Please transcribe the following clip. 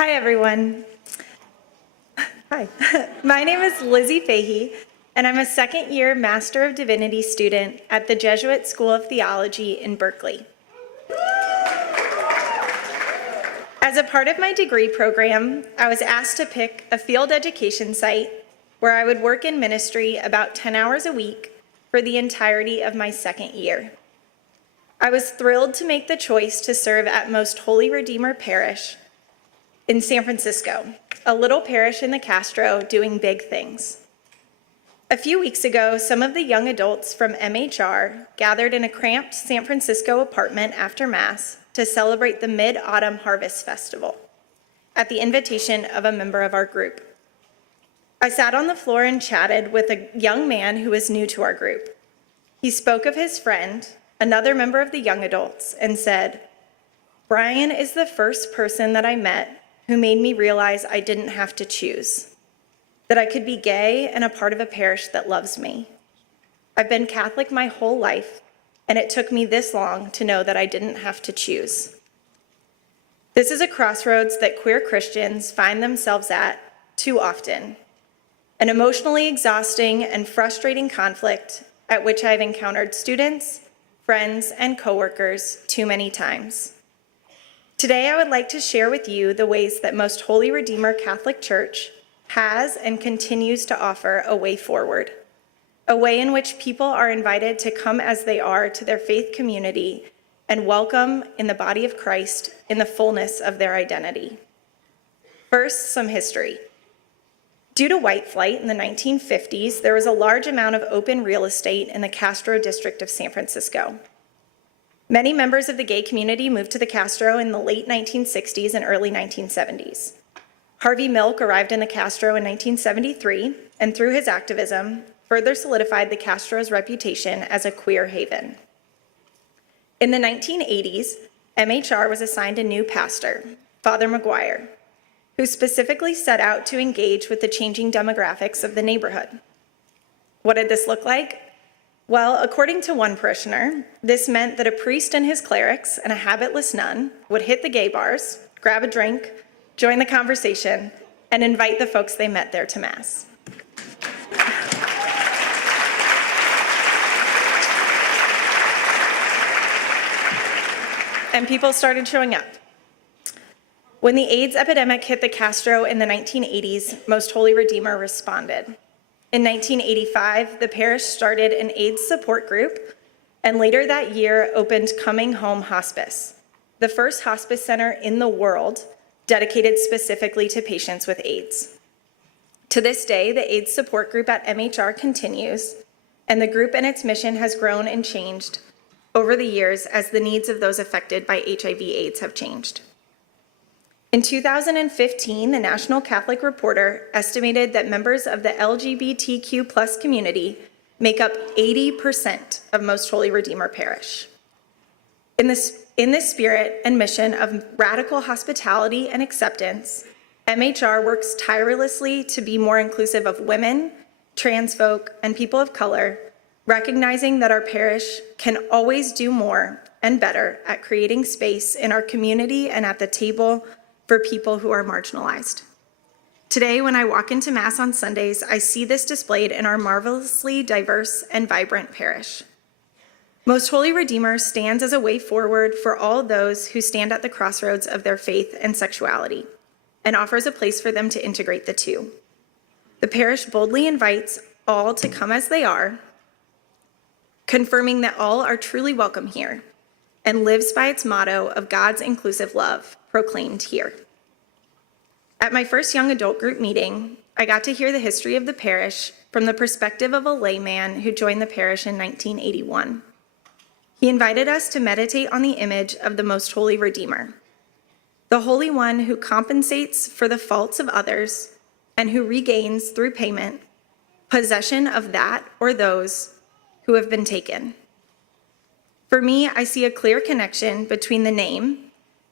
Hi, everyone. Hi. My name is Lizzie Fahey, and I'm a second-year Master of Divinity student at the Jesuit School of Theology in Berkeley. As a part of my degree program, I was asked to pick a field education site where I would work in ministry about 10 hours a week for the entirety of my second year. I was thrilled to make the choice to serve at Most Holy Redeemer Parish in San Francisco, a little parish in the Castro doing big things. A few weeks ago, some of the young adults from MHR gathered in a cramped San Francisco apartment after Mass to celebrate the Mid-Autumn Harvest Festival at the invitation of a member of our group. I sat on the floor and chatted with a young man who was new to our group. He spoke of his friend, another member of the young adults, and said, "Brian is the first person that I met who made me realize I didn't have to choose, that I could be gay and a part of a parish that loves me. I've been Catholic my whole life, and it took me this long to know that I didn't have to choose." This is a crossroads that queer Christians find themselves at too often, an emotionally exhausting and frustrating conflict at which I've encountered students, friends, and coworkers too many times. Today, I would like to share with you the ways that Most Holy Redeemer Catholic Church has and continues to offer a way forward, a way in which people are invited to come as they are to their faith community and welcome in the body of Christ in the fullness of their identity. First, some history. Due to white flight in the 1950s, there was a large amount of open real estate in the Castro district of San Francisco. Many members of the gay community moved to the Castro in the late 1960s and early 1970s. Harvey Milk arrived in the Castro in 1973, and through his activism, further solidified the Castro's reputation as a queer haven. In the 1980s, MHR was assigned a new pastor, Father McGuire, who specifically set out to engage with the changing demographics of the neighborhood. What did this look like? Well, according to one parishioner, this meant that a priest and his clerics and a habitless nun would hit the gay bars, grab a drink, join the conversation, and invite the folks they met there to Mass. And people started showing up. When the AIDS epidemic hit the Castro in the 1980s, Most Holy Redeemer responded. In 1985, the parish started an AIDS support group, and later that year opened Coming Home Hospice, the first hospice center in the world dedicated specifically to patients with AIDS. To this day, the AIDS support group at MHR continues, and the group and its mission has grown and changed over the years as the needs of those affected by HIV/AIDS have changed. In 2015, the National Catholic Reporter estimated that members of the LGBTQ+ community make up 80% of Most Holy Redeemer Parish. In this spirit and mission of radical hospitality and acceptance, MHR works tirelessly to be more inclusive of women, trans folk, and people of color, recognizing that our parish can always do more and better at creating space in our community and at the table for people who are marginalized. Today, when I walk into Mass on Sundays, I see this displayed in our marvelously diverse and vibrant parish. Most Holy Redeemer stands as a way forward for all those who stand at the crossroads of their faith and sexuality, and offers a place for them to integrate the two. The parish boldly invites all to come as they are, confirming that all are truly welcome here, and lives by its motto of God's inclusive love, proclaimed here. At my first young adult group meeting, I got to hear the history of the parish from the perspective of a layman who joined the parish in 1981. He invited us to meditate on the image of the Most Holy Redeemer, the Holy One who compensates for the faults of others and who regains, through payment, possession of that or those who have been taken. For me, I see a clear connection between the name